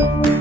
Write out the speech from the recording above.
thank you